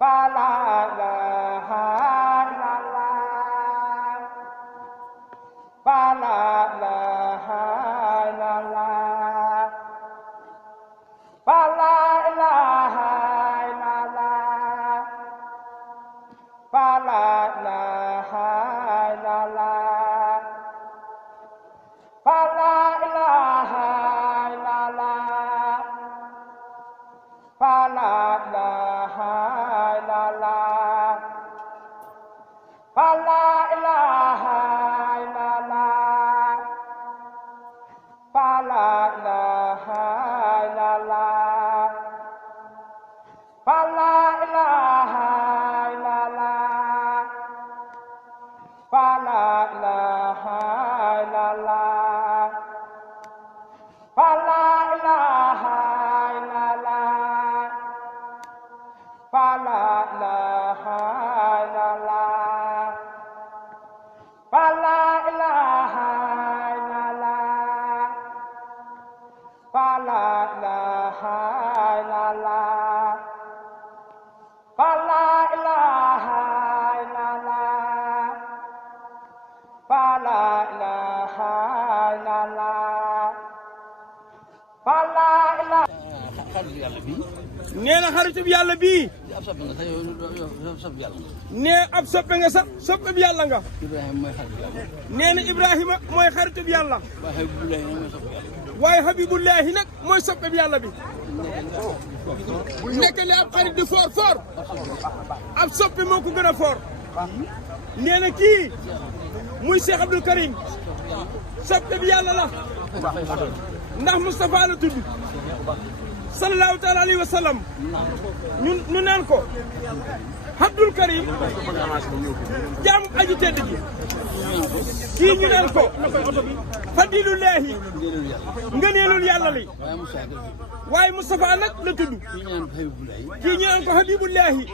fa la ilaha illallah fa la ilaha illallah fa la ilaha illallah fa la ilaha illallah fa la ilaha illallah fa la ilaha illallah fa la ilaha illallah fa la ilaha illallah fa la ilaha illallah fa la ilaha illallah fa la ilaha illallah fa la ilaha illallah fa la ilaha illallah fa la ilaha illallah fa la ilaha illallah fa la ilaha illallah fa la ilaha xaritu yàlla bii. nee na xaritub yàlla bii. ab soppe nga sax yow soppe yàlla nga. nee ab soppe nga sax soppe bi yàlla nga. Ibrahima mooy xaritu yàlla. nee na Ibrahima mooy xaritub yàlla. waaye Habibullahi nag mooy soppe yàlla. waaye Habibullahi nag mooy soppe bi yàlla bi. nekk li ab xarit di foor foor. ab soppe moo ko gën a foor. nee na kii muy Cheikh Abdoul Karim soppe bi yàlla la. ndax Moustapha la tudd. sallallahu taala alayhi wa sallam. ñu naan ko Abdoul Karim jaamu aji tedd ji. kii ñu naan ko Fadilullahi ngëneelul yàlla li. waaye Moustapha nag la tudd. kii ñu naan ko Habibullahi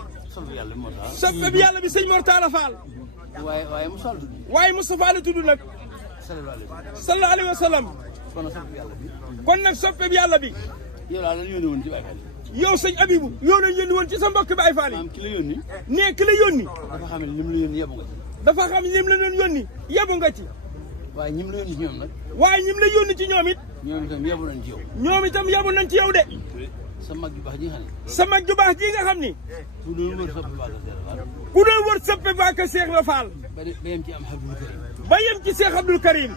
soppe bi yàlla bi sëñ Mor Talla Fall. waaye Moustapha la tudd nag. sallallahu alayhi wa sallam. kon nag soppe bi yàlla bi. yow daal la ñu yónni woon ci Baye Fall. yow sëñ Abibou yow lañ yónni woon ci sa mbokk Baye Fall yi. maanaam ki la yónni. nee ki la yónni. dafa xam ne lim la yónni yebu nga ci. dafa xam lim la doon yónni yebu nga ci. waaye ñim la yónni ci ñoom nag. waaye ñim la yónni ci ñoom it. ñoom itam yebu nañ ci yow. ñoom itam yebu nañ ci yow de. sa mag ju baax ji nga xam ne. sa mag ju baax ji nga xam ni. ku doon wër soppe Baye Fall. ku doon wër soppe Baye Cheikh la Fall. ba yem ci am Abdoul Karim. ba yem ci Cheikh Abdoul Karim.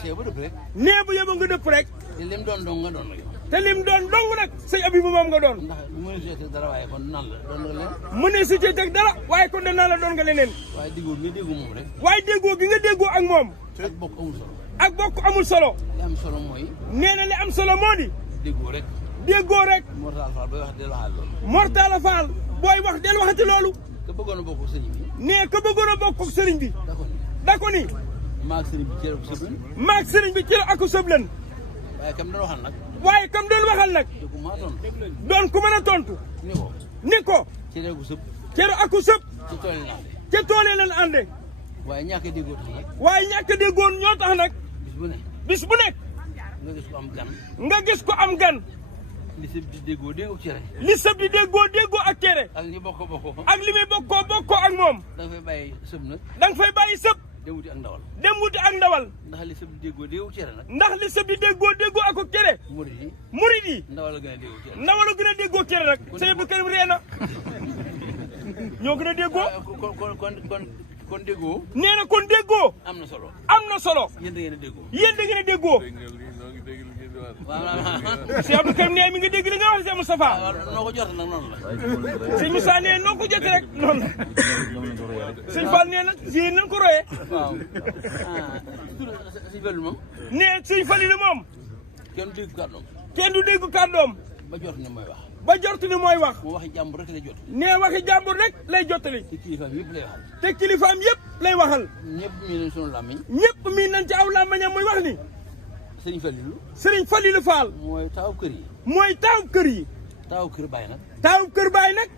Cheikh ba dëpp rek. nee bu yebu nga dëpp rek. te lim doon dong nga doon nag yow. te lim doon dong nag sëñ Abibou moom nga doon. ndax bu mënee si teg dara waaye kon naan la doon nga leen. mënee su ci teg dara waaye kon danaa la doon nga leneen. waaye déggoo nga déggoo moom rek. waaye déggoo gi nga déggoo ak moom. ak bokk amul solo. ak bokk amul solo. li am solo mooy. nee na li am solo moo di. déggoo rek. déggoo rek. Mor Talla Fall booy wax del waxaat loolu. Mor Talla Fall booy wax del waxati loolu. ka bëggoon a bokk sëriñ bi. nee ka bëggoon a bokk ak sëriñ bi. da ko da ko ni. ni. maag sëriñ bi ceeb ak sëbën. maag sëriñ bi ci la ak sëblen. waaye kam doon waxal nag. waaye kam doon waxal nag. dëgg maa doon. doon ku mën a tontu. ni ko. ni ko. cere gu sëb. cere ak sëb. ci tool yi naan de. ca tool yi lañ ànde. waaye ñàkk a déggoo tax nag. waaye ñàkk a déggoon ñoo tax nag. bis bu ne. bis bu nekk. nga gis ko am gan. nga gis ko am gan. li sëb di déggoo déggoo cere. li sëb di déggoo ak cere. ak li bokk bokkoo. ak li muy bokkoo ak moom. da nga fay bàyyi sëb nag. da nga fay bàyyi sëb. dem wuti ak ndawal. dem wuti ak ndawal. ndax li sëb di déggoo déggoo cere nag. ndax li sëb di déggoo ak cere. murid yi. murid yi. ndawal la gën a déggoo cere. ndawal la gën a déggoo cere nag. sëñ Abdou Karim ree na. ñoo gën a déggoo. kon déggoo. nee na kon déggoo. am na solo. am na solo. yéen da ngeen a déggoo. yéen da ngeen a déggoo. waaw sëñ Abdou Karim nee mi nga dégg li nga wax sëñ Moustapha. waaw noo ko jot nag noonu la. sëñ Moussa nee noo ko jotee rek noonu la. sëñ Fall nee na yéen nañ ko royee. waaw sëñ Fallu moom. nee sëñ Fall yi moom. kenn du dégg kàddoom. kenn du dégg kàddoom. ba jot ni mooy wax. ba jortu ni mooy wax. mu waxi jàmbur rek lay jot. nee waxi jàmbur rek lay jottali. te kilifaam yëpp lay waxal. te kilifaam yëpp lay waxal. ñëpp mii nañ sunu làmmiñ. ñëpp mii nañ ci aw làmmiñam muy wax ni. sëñ Fallilu. sëriñ Fallilu Fall. mooy taaw kër yi. mooy taaw kër yi. taaw kër baay nag. taaw kër baay nag.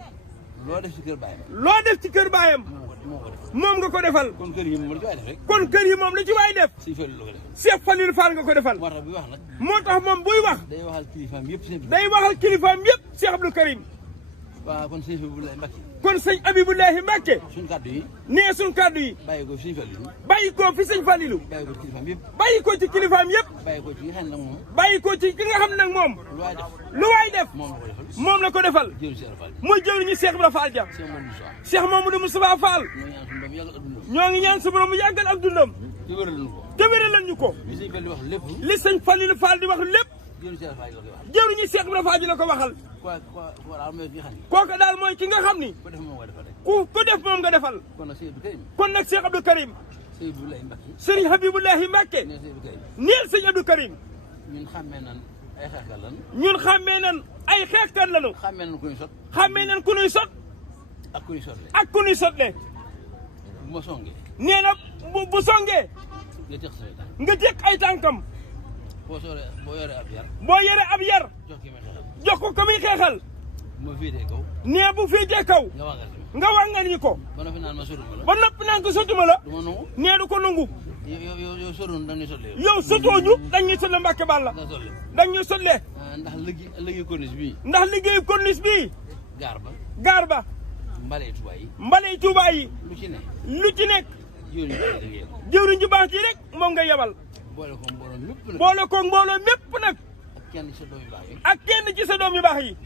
loo def ci kër baayam. loo def ci kër baayam. moo ko def. moom nga ko defal. kon kër yi moom la ci waay def rek. kon kër yi moom la ci waay def. sëñ Fallilu la ko def. Cheikh Fallilu Fall nga ko defal. moo tax buy wax nag. moo tax moom buy wax. day waxal kilifaam yëpp seen. day waxal kilifaam yëpp Cheikh Abdou Karim. waaw kon sëñ Abibulahi Mbacke. kon sëñ Abibulahi Mbacke. suñu kàddu yi. nee suñu kàddu yi. bàyyi ko fi sëñ Fallilu. bàyyi ko fi sëñ Fallilu. bàyyi ko ci kilifaam yëpp. bàyyi ko ci kilifaam yëpp. bàyyi ko ci nga xam ne nag moom. bàyyi ko ci ki nga xam nag moom. lu waay def. lu waay def. moom la ko defal. muy jëwriñu Cheikh Ibra Fall ja. Cheikh Mamadou Moustapha Fall. ñoo ngi ñaan su borom mu yàggal ak dundam. te wéral ñu ko. li sëñ Fallilu Fall di wax lépp. jëwriñu Cheikh Ibra Fall ji la ko waxal. kooku daal mooy ki nga xam ni. ku def moom nga defal. kon nag Cheikh Abdou Karim. Serigne Habibulahi Mbacke. neel sëñ Abdou Karim. ñun xàmmee nan ay xeexkat lan. ñun xàmmee nan ay xeexkat lanu. xàmmee nan ku ñuy sot. xàmmee nan ku ñuy sot. ak ku ñuy sotle. ak ku ñuy sotle. bu ma songee. nee na bu songee. nga teg say tànk. nga teg ay tànkam. boo yoree ab yar. boo yoree ab yar. jox ko ko muy xeexal. bu ma féetee kaw. nee bu féetee kaw. nga wàngal ñu ko. ba noppi naan ma sotuma la. ba noppi naan ko sotuma la. du ma nangu. nee du ko nangu. yow sotoon dañuy sotle. yow sotooñu dañuy sotle Mbacke Balla. dañuy sotle. ndax liggéey corniche bii. ndax liggéeyu corniche bii. gaar ba. mbaley Touba yi. mbaley Touba yi. lu ci nekk. jëwriñ ju baax ji rek moom nga yebal. boole ko mbooloo mépp nag. boole ko mbooloo mépp nag. ak kenn ci sa doom yu baax yi. ak kenn ci sa doom yu baax yi.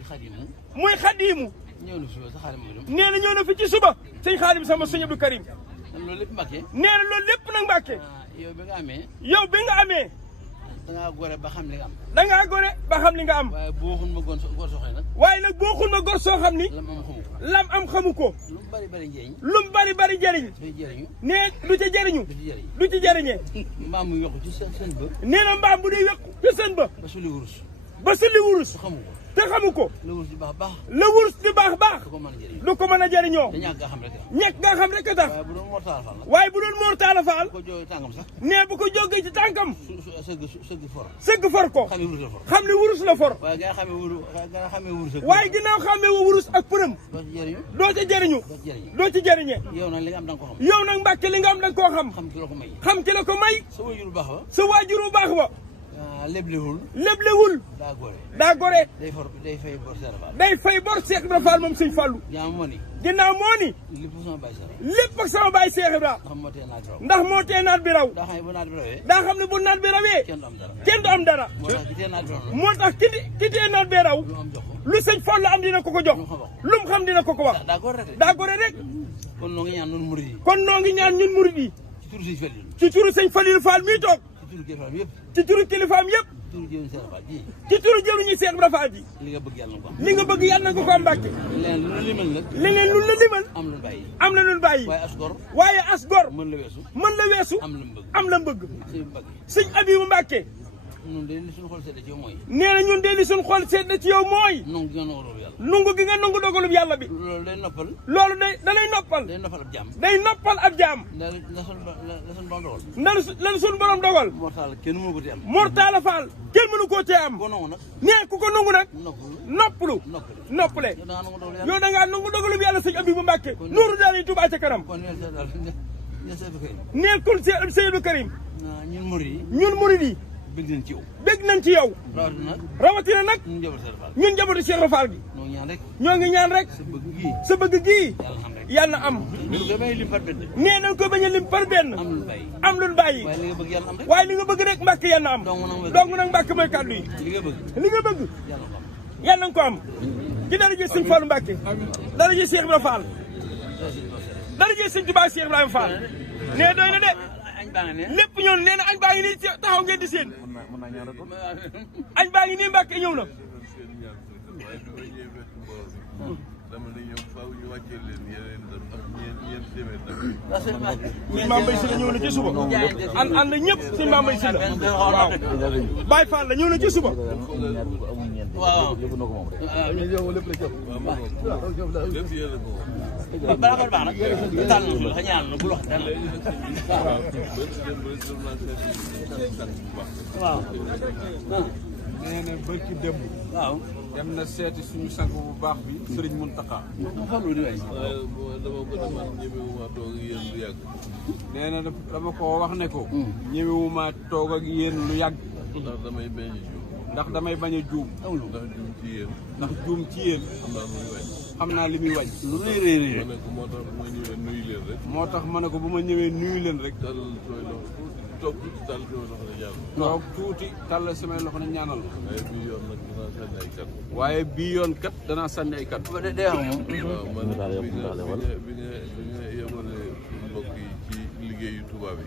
muy xadiimu. ñëw na fi suba sa xaalim mooy dem. nee na ñëw na fi ci suba. sëñ xaalim sama sëñ Abdou Karim. loolu lépp Mbacke. nee na loolu lépp nag Mbacke. yow bi nga amee. yow bi nga amee. da ngaa gore ba xam li nga am. da ngaa gore ba xam li nga am. waaye boo xul ma gor soxee nag. waaye nag boo xul ma gor soo xam ni. lam am xamu ko. lam am xamu ko. lu mu bari bari njëriñ. lu mu bari bari njëriñ. dafay jëriñu. nee du ci jëriñu. du ci jëriñee. mbaam mu yokku ci seen ba. nee na mbaam bu dee yokku ci seen ba. ba suli wurus. ba suli wurus. te xamu ko. te xamu ko. la wurus di baax baax. la wurus di baax baax. du ko mën a jëriñoo. du ko mën a jëriñoo. te ñàkk nga xam rek la. ñàkk nga xam rek a tax. waaye bu doon Mor Talla Fall nag. waaye bu doon Mor Talla Fall. bu ko jógee tànkam sax. nee bu ko jógee ci tànkam. sëgg for. sëgg for ko. xam ne wurus la for. waaye nga xamee wurus ak. waaye ginnaaw xamee wurus ak përëm. doo ci jëriñu. doo ca jëriñu. doo ci jëriñee. yow nag li nga am da nga ko xam. yow nag Mbacke li nga am da nga koo xam. xam ki la ko may. xam ki la ko may. sa waajur bu baax ba. sa waajur bu baax ba. leblewul. leblewul. daa gore. daa gore. day fay bor Cheikh Ibra Fall. day fay bor Cheikh Ibra Fall moom sëñ Fallou. yaa moo ni. ginnaaw moo ni. lépp ak sama baay Cheikh Ibra. ndax moo tee naat bi raw. daa xam ne bu naat bi rawee. kenn du am dara. moo tax ki tee naat bi raw. lu sëñ Fallou am dina ko ko jox. lu mu xam dina ko ko wax. daa gore rek. kon noo ngi ñaan ñun murid yi. kon noo ngi ñaan ñun murid yi. ci turu sëñ Fallilu Fall mii toog. ci turu kilifaam yëpp. ci turu jëwriñu Cheikh Ibra Fall ji. li nga bëgg yàlla na ko am. li nga bëgg yàlla na ko am Mbacke. leneen lu la limal nag. leneen lu la limal. am lu bàyyi. am na lu bàyyi. waaye as gor. mën la weesu. mën la weesu. am la bëgg. sëñ Abibu Mbacke. ñun de li suñu xol sedd ci yow mooy. nee na ñun de li suñu xol sedd ci yow mooy. nungu gi nga nungu dogalub yàlla bi. loolu day noppal. loolu da lay noppal. day noppal ab jaam. day noppal ab jaam. la suñu borom dogal. lan suñu borom dogal. Mor Talla kenn mënu ko tee am. Mor Talla Fall kenn mënu koo tee am. ko nangu nag. nee ku ko nungu nag. noppalu. noppale. yow da ngaa nungu dogalub yàlla sëñ Abibu Mbacke. nuuru daal yi Touba ca kanam. neel kun Seydou Karim. ñun murid yi. ñun murid yi. bëgg nañ ci yow. bëgg nañ ci yow. rawatina nag. ñun njabootu Cheikh Ibra Fall gi. ñoo ngi ñaan rek. sa bëgg gii. yàlla na am. nee nañ ko bañ a lim par benn. am lu bàyyi. waaye li nga bëgg rek Mbacke yàlla na am. dong nag Mbacke mooy kàddu yi. li nga bëgg. yàlla na ko am. ci daraja sëñ Fallu Mbacke. daraja Cheikh Ibra Fall. daraja sëñ Touba Cheikh Ibrahima Fall. nee doy na de. lépp ñoom nee na añ baa ngi nii taxaw ngeen di seen. añ baa ngi nii Mbacke ñëw na. sëñ Mame Mbaye Sylla ñëw na ci suba. ànd ñëpp sëñ Mame Mbaye Sylla. waaw Baye Fall la ñëw na ci suba. waaw. balaa ko baax nag tànn na la ñaan na bul wax dara. waaw. nee na barki démb. waaw. dem na seeti suñu sang bu baax bi Serigne Mountakha. nee na dama ko wax ne ko. ñemewuma toog ak yéen lu yàgg. ndax damay bañ a jóg. ndax damay bañ a juum. ndax juum ci yéen. xam naa li muy wàññi. lu rëy rëy rëy. moo tax ma ne ko bu ma ñëwee nuyu leen rek. toog tuuti tàll samay loxo ne ñaanal. waaye bii yoon kat danaa sànni ay kat. day wax moom. bi nga yebalee mbokk yi ci liggéeyu tubaab yi.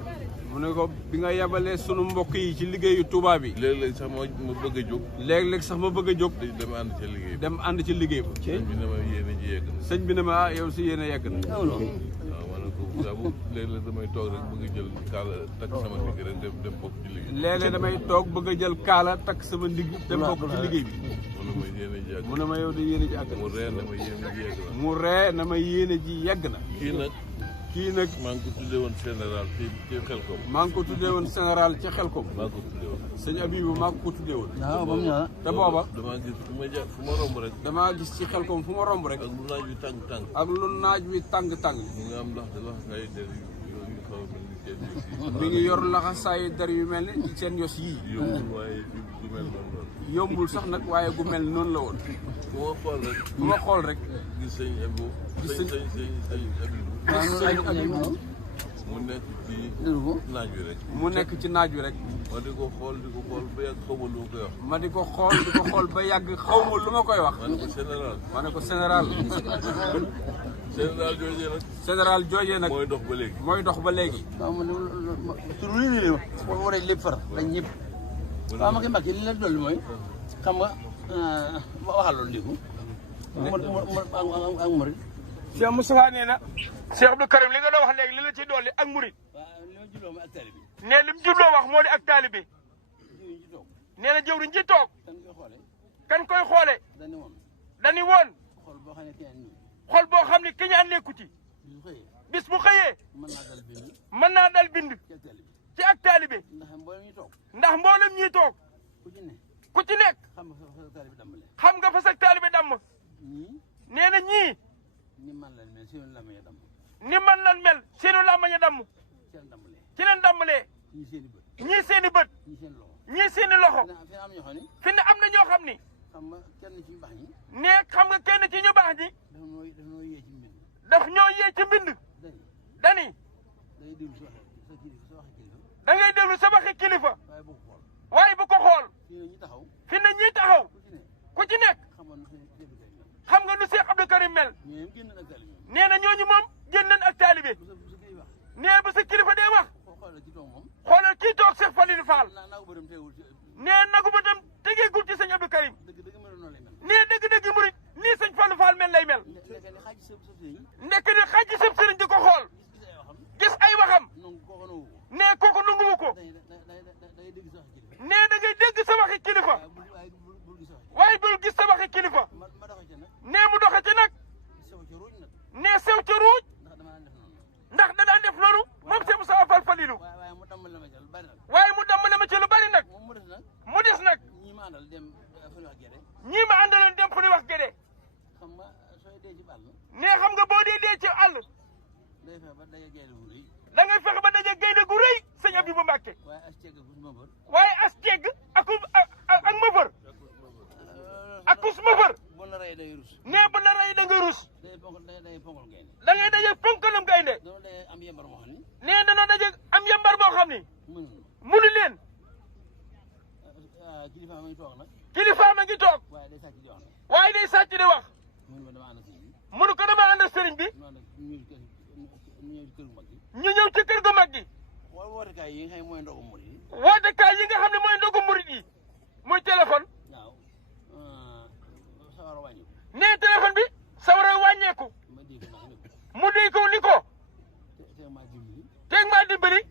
mu ne ko bi nga yebalee sunu mbokk yi ci liggéeyu tubaab yi. léeg-léeg sax ma bëgg a jóg. léeg-léeg sax ma bëgg a jóg. dem ànd ci liggéey bi. dem ànd ci liggéey ba. sëñ bi ne ma yéene ji yegg na. sëñ bi ne ma ah yow si yéene yegg na. waaw ma ne ko saabu léeg-léeg damay toog rek bëgg jël kaala takk sama ndigg rek dem bokk ci liggéey bi. léeg-léeg damay toog bëgg a jël kaala takk sama ndigg dem bokk ci liggéey bi. mu ne ma yéene ji yegg na. mu ne ma yow de yéene ji àgg mu ree na ma yéene ji yegg na. mu ree na ma yéene ji yegg na. kii nag maa ngi ko tuddee woon général ci Xelkom. maa ngi ko tuddee woon général ci Xelkom. maa ngi ko tuddee woon. sëñ Abibu maa ko tuddee woon. waaw ba mu ñëw te booba. damaa gis fu ma romb rek. damaa gis ci Xelkom fu ma romb rek. ak lu naaj wi tàng-tàng. ak lu naaj wi tàng-tàng. mu ngi am ndax ngay der yu xaw a mel ni seen yos yi. mi ngi yor laxasaayu der yu mel ni seen yos yii. yombul waaye gu mel noonu la. yombul sax nag waaye gu mel noonu la woon. bu ma xool rek. gis sëñ Abo. gis sëñ waaw mu nekk ci naaj wi rek. mu nekk ci naaj wi rek. ma di ko xool ba yàgg xaw ma lu ma koy wax. ma di ko xool ba yàgg xaw ma lu ma koy wax. ma ne ko général. ma ne ko général. général joojee nag. général joojee nag. mooy dox ba léegi. mooy dox ba léegi. waaw man tur wi nii la war a lépp far dañ ñëpp. waaw ma koy mbàkk li la dolli mooy xam nga waxal loolu léegi. ak murid. Cheikh Moustapha nee na. Cheikh Abdou Karim li nga doon wax léegi li la ciy dolli ak murid. waaw li ma jubloo mooy ak taalibe. nee li mu jubloo wax moo di ak taalibe. nee na jëwriñ ji toog. kan koy xoole dañu woon. xol boo xam ne ki ñaan nekku ci. bis bu xëyee. mën naa dal bind. ci ak taalibe. ndax mboolem ñuy toog. ku ci nekk. xam nga fa sa taalibe damm. nee na ñii. ni man lan mel seenu làmmañ a damm. ci leen dambalee. ñii seen i bët. ñii seen i loxo. fi ne am na ñoo xam ni. nee xam nga kenn ci ñu baax ñi. daf ñoo yee ci mbind. dani da ngay déglu sa waxi kilifa. waaye bu ko xool. fi ne ñii taxaw. ku ci nekk. xam nga nu Cheikh Abdou Karim mel. nee na ñooñu moom génn nañ ak taalibe. nee ba sa kilifa dee wax. xoolal kii toog Cheikh Falilou Fall. nee nagu ba tam tegeegul ci sëñ Abdou Karim. nee dëgg-dëgg murit nii sëñ Fallou Fall mel lay mel. nekk ni xaj ci sëb sëriñ di ko xool. gis ay waxam. nee kooku nanguwu ko. nee da ngay dégg sa waxi kilifa. waaye bul gis sa waxi kilifa. nee mu doxe ci nag. nee sew ca ruuj. ndax da daan def loolu moom Cheikh Moustapha Fall Falilou. waaye mu damm na ma ci lu bari nag. mu des nag. ñii ma àndaloon dem fu ñuy wax Gédé. nee xam nga boo dee ci àll. da ngay fexe ba daje gaynde gu rëy sëñ Abibou Mbacke. waaye as tegg ak mëfër. ak kus mëfër. nee bu la rey da ngay rus. da ngay daje ponkalam gaynde. nee danoo daje am yambar boo xam ni. munu leen. kilifa ma ngi toog. waaye day sàcc di wax. munu ko dama ànd ak sëriñ bi. ñu ñëw ci kër gu mag gi. wootekaay yi nga xam ne mooy ndogu murit yi. muy téléphone. nee téléphone bi sawara wàññeeku. mu déy ko ni ko. teeg maa dimbali.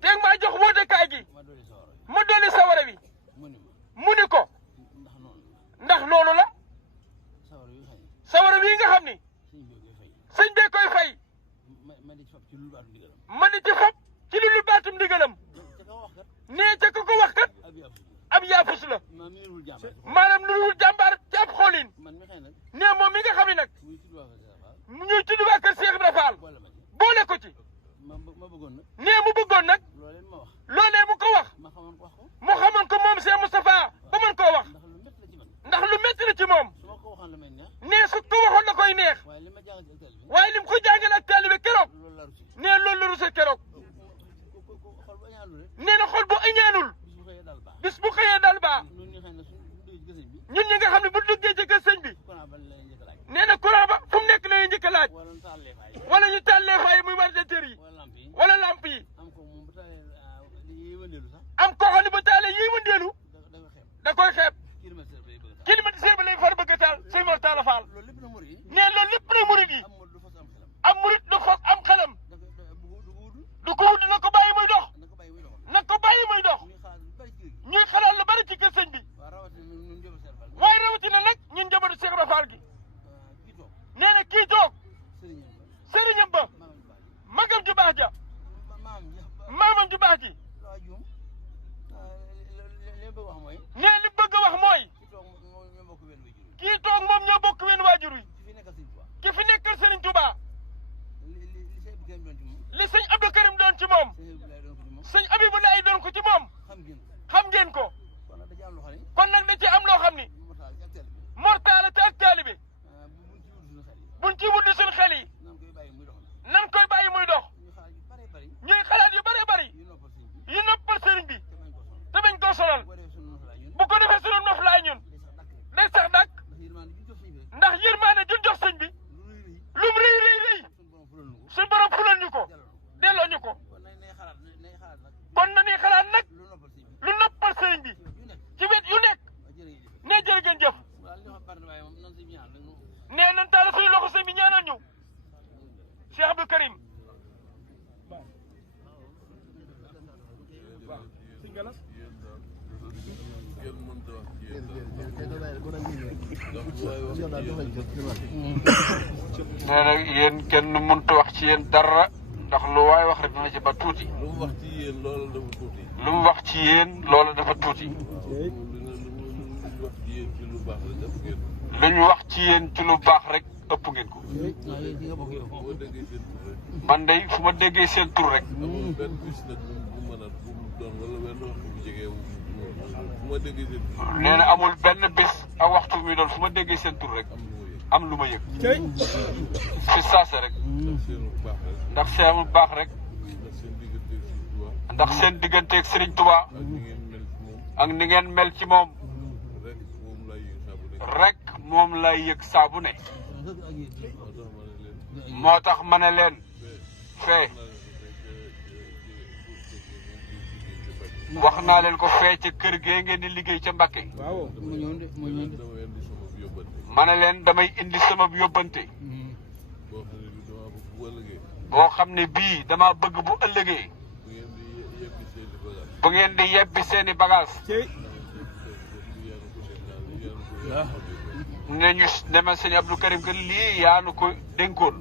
teeg maa jox wootekaay gi. ma dolli sawara wi. mu ni ko. ndax loolu la. sawara wi nga xam ni. sëñ bee koy fay. ma di ci fab ci lu baatum ndigalam. nee ca ko wax kat. ab yaafus la. maanaam lu dul jàmbaar ci ab xoolin. nee moom mi nga xam ne nag. ñuy tudd waa kër Cheikh Ibra Fall. boole ko ci. nee mu bëggoon nag. loolee mu ko wax. mu xamoon ko moom nee loolu lépp nag murid yi am murid du fas am xelam du ko wut na ko bàyyi muy dox na ko bàyyi muy dox ñuy xalaat lu bari ci kër sëñ bi waaye rawatina nag ñun njabootu Cheikh Ibra Fall gi nee na kii toog sëriñam ba magam ju baax ja maamam ju baax ji nee li bëgg a wax mooy kii toog moom ñoo bokk wenn waajur wi ki fi nekkal Serigne Touba li sëñ Abdou Karim doon ci moom sëñ Abibou Laye doon ko ci moom xam ngeen ko kon nag da ci am loo xam ni mortale te ak taalibe buñ ci wudd suñu xel yi nan koy bàyyi muy dox ñuy xalaat yu bëree bëri yu noppal sëriñ bi te bañ koo sonal bu ko defee sunu noflaay ñun day sax dàkk ndax yërmaane jun jox sëñ bi lum rëy rëy rëy suñ borom fulal ñu ko delloo ñu ko kon na ñuy xalaat nag lu noppal sëriñ bi ci wet yu nekk nee jërë ngeen jëf nee nan taala suñu loxo sëñ bi ñaanal ñu Cheikh Abdou Karim nee na yéen kenn mënta wax ci yéen dara ndax lu waay wax rek dina ci ba tuuti. lu mu wax ci yéen loola dafa tuuti. lu mu wax ci yéen loola dafa tuuti. lu ñu wax ci yéen ci lu baax rek ëpp ngeen ko. man day fu ma déggee seen tur rek. nee na amul benn bés ak waxtu mi doon fu ma déggee seen tur rek am lu ma yëg. fi saase rek. ndax seen baax rek. ndax seen digganteeg Serigne Touba. ak ni ngeen mel ci moom. rek moom lay yëg saa bu ne. moo tax ma ne leen fee. wax naa leen ko fee ca kër gee ngeen di liggéey ca Mbàkke. ma ne leen damay indi sama yóbbante. boo xam ne bii dama bëgg bu ëllëgee. bu ngeen di yebbi seeni bagage. ne ñu ne ma sëñ Abdou Karim que lii yaa nu ko dénkoon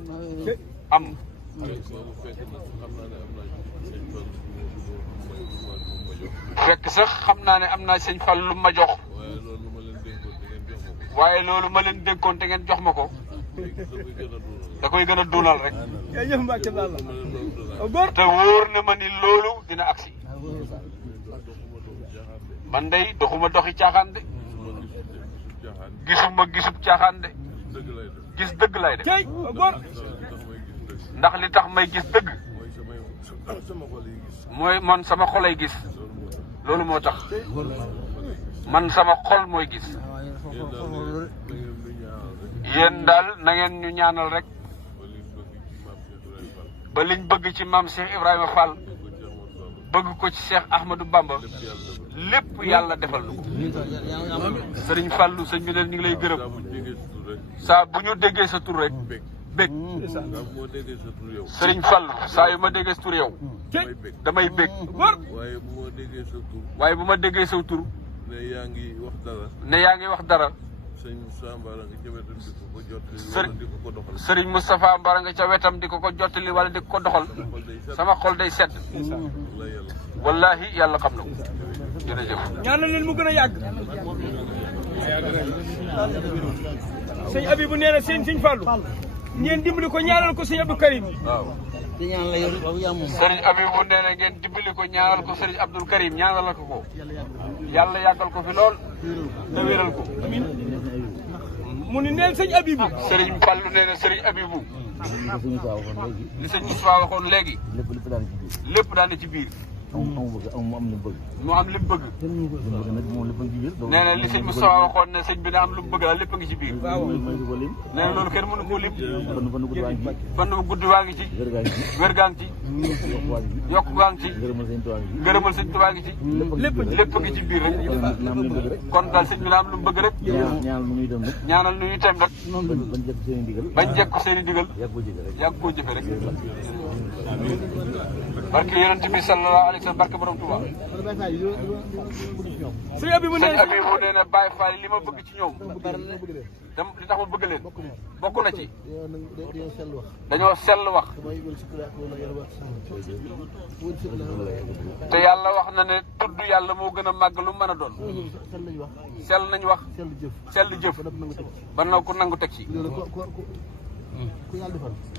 am. fekk sax xam naa ne am naa sëñ Fall lu ma jox. waaye loolu ma leen dénkoon te ngeen jox ma ko. da koy gën a duunal rek. te wóor na ma ni loolu dina agsi. man day doxuma doxi caaxaan de. gisuma gisub caaxaan de. gis dëgg lay de. ndax li tax may gis dëgg. mooy man sama xolay gis. loolu moo tax man sama xol mooy gis. yéen daal na ngeen ñu ñaanal rek ba liñ bëgg ci maam Cheikh Ibrahima Fall bëgg ko ci Cheikh Ahmadou Bamba lépp yàlla defal nu ko. Sëriñ Fallu sëñ bi ne ñu ngi lay gërëm saa bu ñu déggee sa tur rek bég. Sëriñ Fallu saa yu ma déggee sa tur yow damay bég. waaye bu ma déggee sa tur ne yaa ngi wax dara. ne yaa ngi wax dara. Sëriñ Moustapha Mbara nga ca wetam di ko jottali wala di ko doxal sama xol day sedd. wallahi yàlla xam na ko. jërëjëf. ñaanal leen mu gën a yàgg. sëñ Abibou nee na sëñ Fallou. ngeen dimbali ko ñaanal ko sëñ Abdou Karim. waaw. sëriñ Abibou nee na ngeen dimbali ko ñaanal ko sëriñ Abdou Karim ñaanal ko ko. yàlla yàggal ko fi lool. te wéral ko. mu ni neel sëñ Abibou. sëriñ Fallou nee na sëriñ Abibou. li sëñ Moussa waxoon léegi. lépp daan ci biir. am li bëgg. mu am li mu bëgg. nee na li sëñ Moustapha waxoon ne sëñ bi daa am lu mu bëgg daal lépp a ngi ci biir. nee na loolu kenn mënu ko lim. fan bu gudd waa ngi ci. wér gaa ngi ci. yokk gaa ngi ci. ngërëmal sëñ Tuubaa ngi ci. lépp a ngi ci biir rek. kon daal sëñ bi daa am lu mu bëgg rek. ñaanal nu ñuy dem rek. bañ jekk seen i digal. yàgg koo jëfe rek. barke yonent bi sallallahu alayhi wa sallam barke borom Tuubaa. sëñ Abibu nee na Baye Fall li ma bëgg ci ñoom. dem li tax ma bëgg leen. bokk na ci. dañoo sell wax. te yàlla wax na ne tudd yàlla moo gën a màgg lu mën a doon. sell nañ wax. sell jëf. ba na ko nangu teg ci.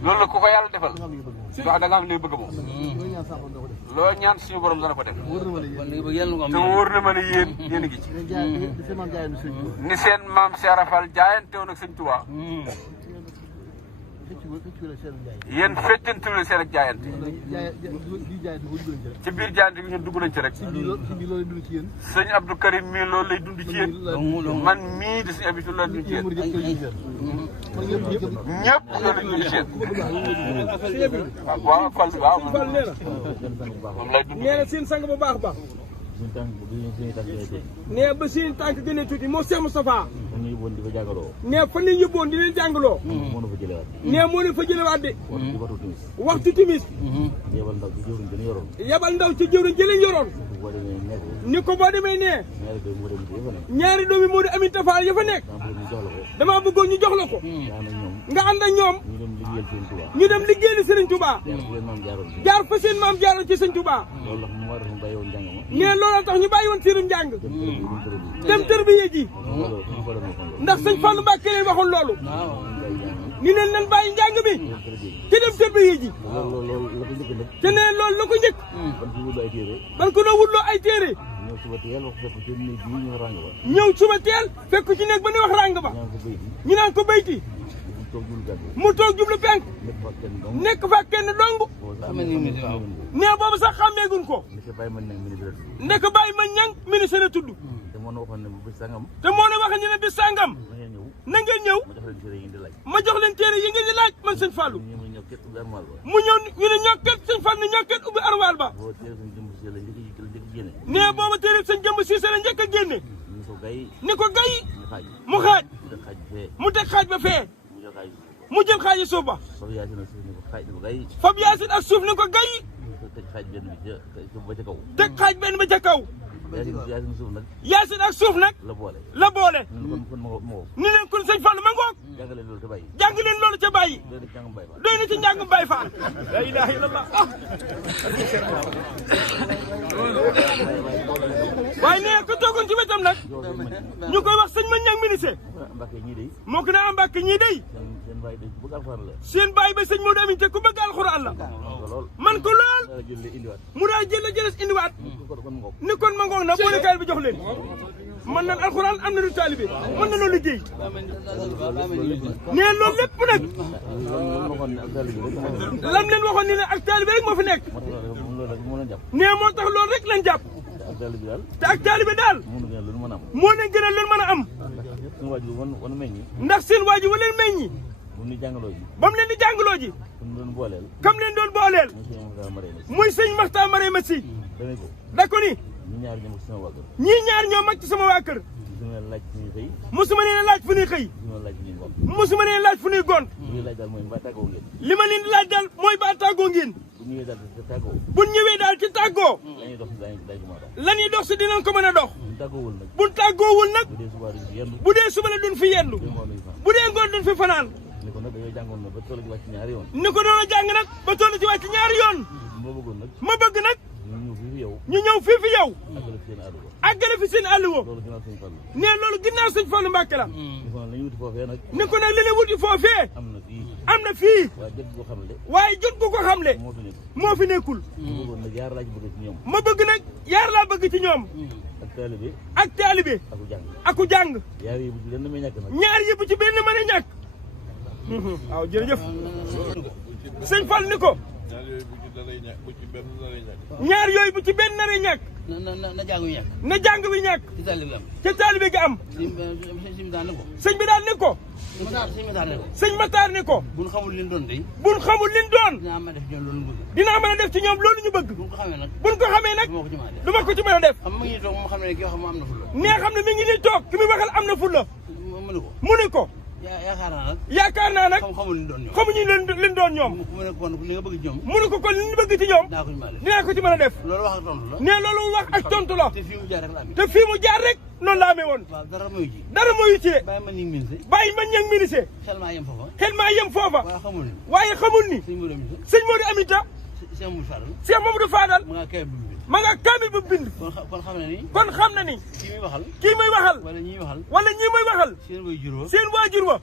loolu la ku ko yàlla defal. wax da nga am li bëgg moom. loo ñaan suñu borom dana ko def. te wóor na ma ne yéen a ngi ci. ni seen maam Cheikh Rafal jaayante woon ak sëñ Tuubaa. yéen feccantul seen ak jaayante. ci biir jaayante bi ñun dugg nañ ci rek. sëñ Abdou Karim mii loolu lay dund ci yéen. man mii di sëñ Abdou la dund ci yéen. ñëpp loolu lañ dund ci yéen. waaw Fall waaw moom lay dund. nee na seen sang bu baax ba. nee ba seen tànk gën a tuuti moo Cheikh Moustapha. nee fa nit ñi boon di leen jàngaloo. nee moo leen fa jëlewaat de. waxtu timis. yabal ndaw ci jëwriñ jëleen yoroon. ni ko boo demee nee. ñaari doomi moo di Aminta Fall ya fa nekk. damaa bëggoon ñu jox la ko. nga ànd ak ñoom. ñu dem liggéeyal Serigne Touba. jaar fa seen maam jaaroon ci Serigne Touba. nee looloo tax ñu bàyyi woon seenum njàng. dem tërbiye ji. ndax sëñ Fallou Mbacké lay waxoon loolu. ni leen leen bàyyi njàng bi. te dem tërbiye ji. te nee loolu la ko njëkk. ban ko doon wutloo ay téere. ñëw suba teel fekk ci nekk ba ni wax ràng ba. ñu naan ko bayti. mu toog jublu penk. nekk fa kenn dong. nee boobu sax xàmmeeguñ ko. ndek bàyyi ma ñang ministre la tudd. te moo ne wax ne bis sàngam. na ngeen ñëw. ma jox leen téere yi ngeen di laaj man sëñ Fallou. mu ñëw ñu ne ñokket sëñ Fallou ne ñokket ubbi arwaal ba. nee booba téere sëñ jëmb Siise la njëkk a génne. ni ko gay mu xaaj. mu teg xaaj ba fee. mu jël xaaji suuf ba. fab yaasin ak suuf ni ko gay. teg xaaj benn ba ca kaw. yaasin ak suuf nag. la boole. ni leen kon sëñ Fallou ma ngoog. jàng leen loolu ca bàyyi. doy na ci njàngum Baye Fall. la ilaha illallah. waaye nee ko toogoon ci wetam nag. ñu koy wax sëñ ma ñang ministre. moo ko naa Mbàkke ñii day. seen bàyyi ba sëñ Modou Aminta ku bëgg alxuraan la. man ko lool. mu daal jëles indiwaat. ni kon ma ngoog na boole kaay bi jox leen. man nag alxuraan am na lu taalibe mën na loo liggéey. nee loolu lépp nag. lam leen waxoon ni ne ak taalibe rek moo fi nekk. nee moo tax loolu rek lañ jàpp. te ak taalibe daal. moo leen gënal lu mën a am. ndax seen waajur wa leen meññi. ba mu leen di jàngaloo ji. kam leen doon booleel. muy sëñ Maxtaar Marema Si. da ko ni. ñii ñaar ñoo mag ci sama waa kër. musuma leen laaj fu ñuy xëy. musuma leen laaj fu ñuy gont. li ma leen di laaj daal mooy ba tàggoo ngeen. bu ñëwee daal ci tàggoo. la ñuy dox si dinañ ko mën a dox. bu tàggoowul nag. bu dee suba la duñ fi yendu. bu dee ngoon duñ fi fanaan. ni ko doon jàng nag ba toll ci wàcc ñaari yoon. ma bëgg nag. ñu ñëw fii fi yow. àggale fi seen àll woo. nee loolu ginnaaw sëñ Fallou Mbacké la. ni ko nag li leen wuti foofee. am na fii. waaye jot gu ko xamle. moo fi nekkul. ma bëgg nag yaar laa bëgg ci ñoom. ak taalibe. aku jàng. ñaar yëpp ci benn mën a ñàkk. waaw jërëjëf. sëñ Fall ni ko. ñaar yooyu bu ci benn naree ñàkk. na jàng wi ñàkk. na jàng wi ñàkk. ci taalibe gi am. ca taalibe gi am. sëñ bi daal ne ko. sëñ bi daal ne ko. sëñ Matar ne ko. buñ xamul liñ doon day. buñ xamul liñ doon. dinaa mën a def ci ñoom loolu ñu bëgg. dinaa mën a def ci ñoom loolu ñu bëgg. buñ ko xamee nag. buñ ko xamee nag. du ma ko ci mën a def. xam ma ngi toog moom xam ne ki wax am na fulla. nee xam ne mi ngi nii toog ki muy waxal am na fulla. mu ne ko. yaakaar naa nag. xamuñu liñ doon ñoom. mu ne ko kon li nga bëgg ci ñoom. mu ne ko kon li ñu bëgg ci ñoom. dinaa ko ci mën a def. loolu wax ak tontu la. nee loolu wax ak tontu la. te fii mu jaar rek la amee. te fii mu jaar rek noonu la amee woon. waaw dara mooy ci. dara mooy ci de. bàyyi ma ni ministre. bàyyi ma ñang ministre. xel maa yem foofa. xel maa yem foofa. waaye xamul ni. sëñ Modou Aminta. Cheikh Mamadou Fadal. ma nga kaamil bu bind. kon xam na ni. kon xam na ni. kii muy waxal. wala ñii muy waxal. seen waajur wa.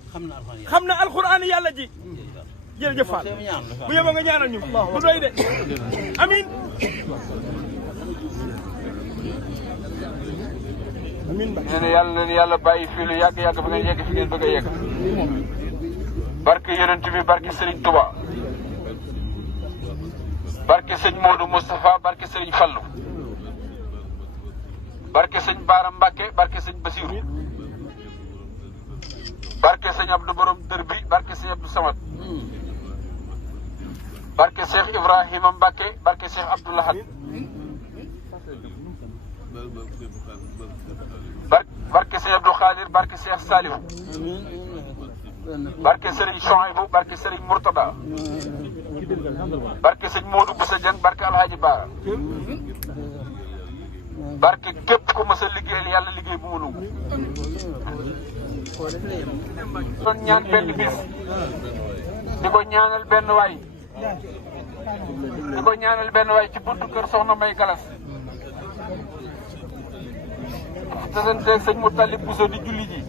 xam na alxuraan yàlla ji. jërëjëf Fall bu yeboo nga ñaanal ñu. du doy de. amiin. amiin ba. nee na yàlla na yàlla bàyyi fii lu yàgg ba ngeen yegg fi ngeen bëgg a yegg. barke yonent bi barke Serigne Touba. barke sëñ Modou Moustapha barke sëriñ Fallou barke sëñ Baara Mbacke barke sëñ Basirou barke sëñ Abdou Borom Dër bi barke sëñ Abdou Samad barke Cheikh Ibrahima Mbacke barke Cheikh Abdou Lahad barke sëñ Abdou Khadir barke Cheikh Salif barke sëriñ Chouaïbou barke sëriñ Mourtada barke sëñ Modou Boussa Dieng barke Alhaji Baara barke képp ku mës a liggéeyal yàlla liggéey bu mu nangu. doon ñaan benn bis di ko ñaanal benn waay ci buntu kër Soxna May Galas tasanteeg sëñ Moutalib Bousso di julli ji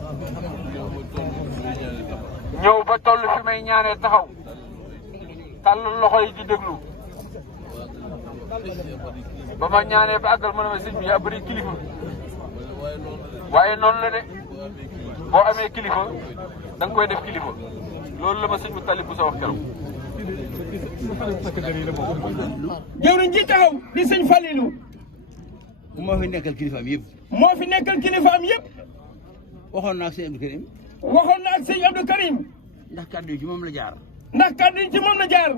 ñëw ba toll fi may ñaanee taxaw tàllal loxo yi di déglu ba ma ñaanee ba àggal ma ne ma sëñ bi yaa bëri kilifa waaye noonu la de boo amee kilifa da nga koy def kilifa loolu la ma sëñ Moutalib Bousso wax keroog. jëwriñ ji taxaw di sëñ Falilou. moo fi nekkal kilifaam yëpp. moo fi nekkal kilifaam yëpp. waxoon naa ak sëñ Abdou Karim. waxoon naa ak sëñ Abdou Karim. ndax kàddu yi ci moom la jaar. ndax kàddu yi ci moom la jaar.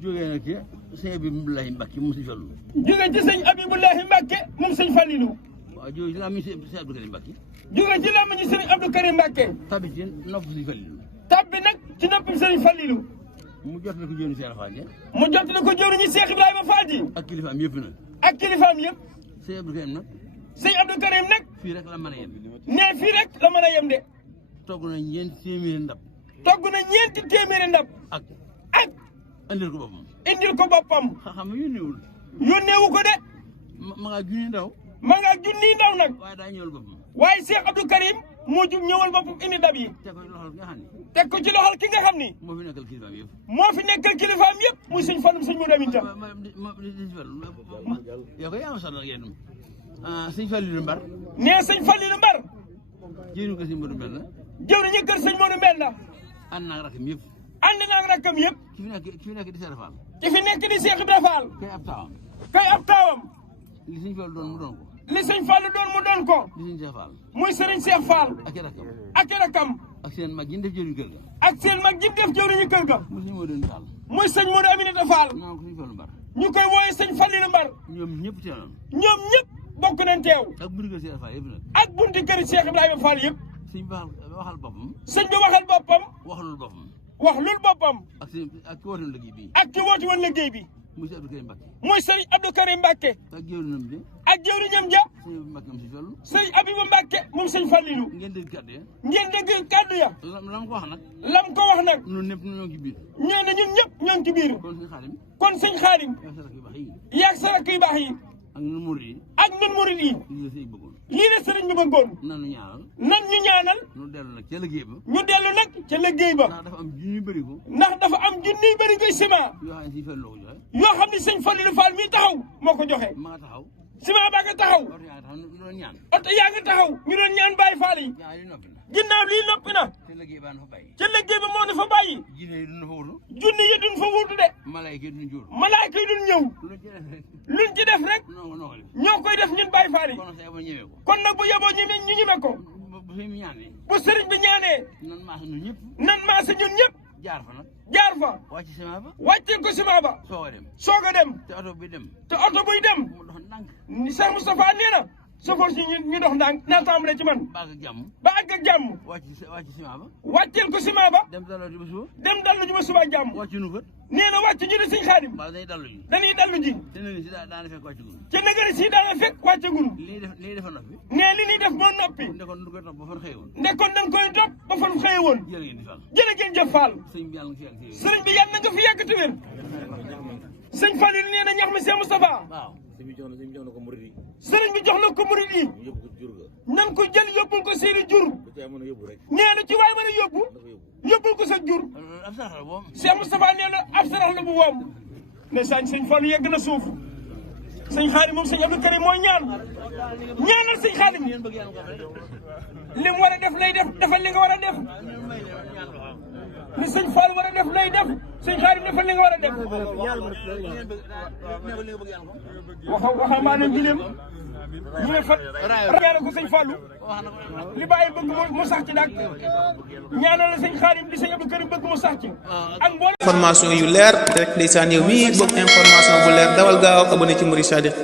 jógee na ci sëñ Abibulahi Mbacke moom sëñ Fallu. jógee ci sëñ Abibulahi Mbacke moom sëñ Falilou. waaw jógee ci làmmiñu sëñ Abdou Karim Mbacke. jógee ci làmmiñu sëñ Abdou Karim Mbacke. tabbi ci nopp sëñ Falilou. tabbi nag ci nopp sëñ Falilou. mu jotale ko jëwriñu Cheikh Fall ji. mu jotale ko jëwriñu Cheikh Ibrahima Fall ji. ak kilifaam yëpp nag. ak kilifaam yëpp. sëñ Abdou Karim nag. sëñ Abdou Karim nag. fii rek la mën a yem. nee fii rek la mën a yem de. togg na ñeenti téeméeri ndab. togg na ñeenti téeméeri ndab. ak. indil ko boppam. indil ko boppam. xam nga yónneewul. yónneewu ko de. ma nga junni ndaw. ma nga junni ndaw nag. waaye daa ñëwal boppam. waaye Cheikh Abdou Karim moo jug ñëwal boppam indi dab yi. teg ko ci loxol ki nga xam ni. moo fi nekkal kilifaam yëpp. moo fi nekkal kilifaam yëpp muy sëñ Fallum sëñ Modou Aminta. yow koy yaa ma sonal yéen sëñ Fallilu Mbar. nee sëñ Fallilu Mbar. jëriñu ko sëñ Modou Mbenda. jëriñu kër sëñ Modou Mbenda. ànd naa ak rakkam yëpp. ànd naa ak rakkam yëpp. ki fi nekk di Cheikh Fall. ki fi nekk di Cheikh Ibra Fall. kay ab taawam. kay ab taawam. li sëñ Fallu doon mu doon ko. li sëñ Fallu doon mu doon ko. li sëñ Cheikh Fall. muy sëriñ Cheikh Fall. ak i rakkam. ak i rakkam. ak seen mag yi ñu def jëriñu kër ga. ak seen mag yi ñu def jëriñu kër ga. muy sëñ Modou Fall. muy sëñ Modou Aminata Fall. naan ko sëñ Fallu Mbar. ñu koy wooye sëñ Fallilu Mbar. ñoom ñëpp teewoon. ñoom ñëpp bokk nañ teew. ak bunti kër Cheikh Fall yëpp nag. ak bunti kër Cheikh Ibrahima Fall yëpp. sëñ bi waxal boppam. sëñ bi waxal boppam. waxalul boppam. wax lul boppam. ak ki woote woon liggéey bi. ak ki woote woon liggéey bi. muy sëñ Abdou Karim Mbacke. muy sëñ Abdou Karim Mbacke. ak jëwriñam ja. ak jëwriñam ja. sëñ sëñ Abibu Abibou Mbacke moom sëñ Fallu. Mbacke moom sëñ Fallilu. ngeen dégg kàddu ya. ngeen dégg kàddu ya. lam ko wax nag. lam ko wax nag. ñun ñëpp ñoo ngi ci biir. ñoo ne ñun ñëpp ñoo ngi ci biir. kon sëñ Xaadim. kon sëñ Xaadim. yaag sa rakk yu baax yi. ak ñun murid yi. ak ñun murid yi. lii la sëriñ bi bëggoon. nan ñu ñaanal. nan ñu ñaanal. ñu dellu nag ca liggéey ba. ñu dellu nag ca liggéey ba. ndax dafa am junniy bërigo. ndax dafa am junniy bërigo ciment. yoo xam ne sëñ Fallilu Fall mii taxaw moo ko joxe. ma nga taxaw. ciment baa nga taxaw. oto yaa nga taxaw ñu doon ñaan Baay Faal yi. ginnaaw lii noppi na. ca liggéey ba moo ne fa bàyyi. junni yi duñ fa wuutu de. malaayka yi duñ jur. malaayka yi duñ ñëw. luñ ci def rek. ñoo koy def ñun Baay Faal yi. kon nag bu yeboo ñu ñeme ko. bu sëriñ bi ñaanee. nan maase ñun ñëpp. jaar fa. wàcc ciment ba. wàccee ko ciment ba. soog a dem. te oto buy dem. mu dox ndànk. Cheikh Moustapha nee na. sofoor si ñu dox ndànk naa tàmbalee ci man. ba àgg ak jàmm. wàcc ciment ba. wàcceel ko ciment ba. dem dallu ji ba suba ak jàmm. nee na wàcc ñu ne sëñ Xaadim. dañuy dallu ji. te nagari si daana fekk wàccagul. nee li ñuy def moo noppi. nekkoon dañ koy topp ba fan xëye woon. jërë ngeen jëf Fall. sëriñ bi yàlla na nga fi yàgg te wér. sëñ Fall yi nee na ñax mi Cheikh Moustapha. sëriñ bi jox na ko murid yi. nan ko jël yóbbul ko seeni jur. nee na ci waay mën a yóbbul ko sa jur. Cheikh Moustapha nee na ab sarax la bu woom. ne sëñ Fall yegg na suuf. sëñ Xaadim moom sëñ Abdou Karim mooy ñaanal sëñ Xaadim li mu war a def lay def defal li nga war a def li sëñ Fall war a def lay def sëñ Xaadim defal li nga war a def waxa maa ne gileem ñu ne fa ñaanal ko sëñ Fallu li bàyyi bëgg mu sax ci nag ñaanal sëñ Xaadim di sëñ Abdou Karim bëgg mu sax ci ak mboolem information yu leer rek ndeysaan yow mii bëgg information bu leer dawal gaaw abonné ci Mouride Sadikh